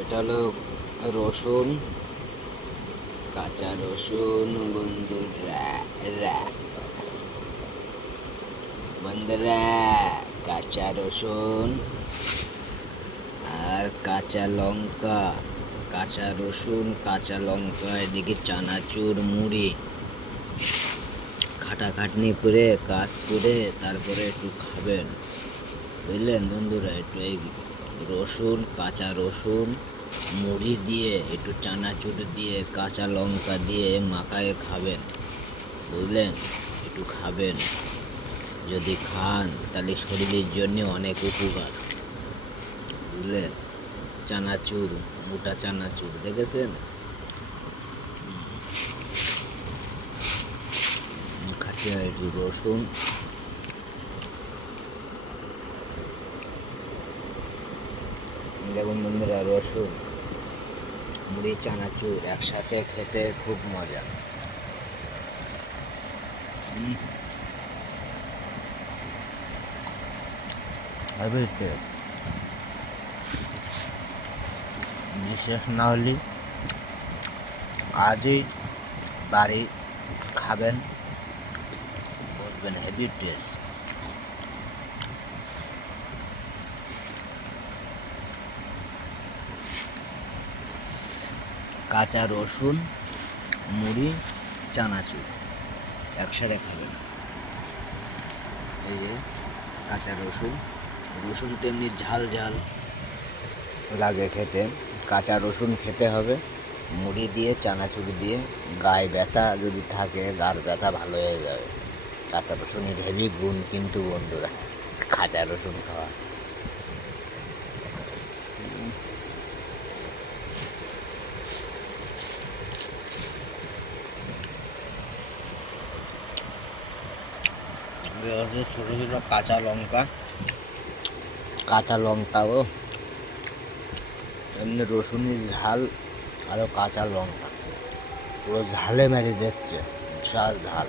এটা হলো রসুন, কাঁচা রসুন, বন্ধুরা বন্ধুরা, কাঁচা রসুন আর কাঁচা লঙ্কা। কাঁচা রসুন, কাঁচা লঙ্কা, এদিকে চানাচুর, মুড়ি। খাটাখাটনি করে কাজ করে তারপরে একটু খাবেন। বুঝলেন বন্ধুরা? একটু এই রসুন, কাঁচা রসুন, মুড়ি দিয়ে, একটু চানাচুর দিয়ে, কাঁচা লঙ্কা দিয়ে মাখায়ে খাবেন। বুঝলেন? একটু খাবেন। যদি খান, তাহলে শরীরের জন্য অনেক উপকার। বুঝলেন? চানাচুর, মোটা চানাচুর, দেখেছেন? একটু রসুন। দেখুন বন্ধুরা, রসুন, মুড়ি, চানাচুর একসাথে খেতে খুব মজা। হুম। হেভি টেস্ট বিশেষ না হলে আজই বাড়ি খাবেন। বুঝবেন হেভি টেস্ট কাঁচা রসুন, মুড়ি, চানাচুর। একসাথে খাবেন। এই যে কাঁচা রসুন। রসুন তেমনি ঝাল ঝাল লাগে খেতে। কাঁচা রসুন খেতে হবে। মুড়ি দিয়ে, চানাচুর দিয়ে, গায়ে ব্যথা যদি থাকে, গার ব্যথা ভালো হয়ে যাবে। কাঁচা রসুনের হেভি গুণ কিন্তু বন্ধুরা কাঁচা রসুন খাওয়া। ছোটো ছোটো কাঁচা লঙ্কা। কাঁচা লঙ্কাও এমনি রসুনের ঝাল আরও কাঁচা লঙ্কা। পুরো ঝালে মেরে দিচ্ছে বিশাল ঝাল।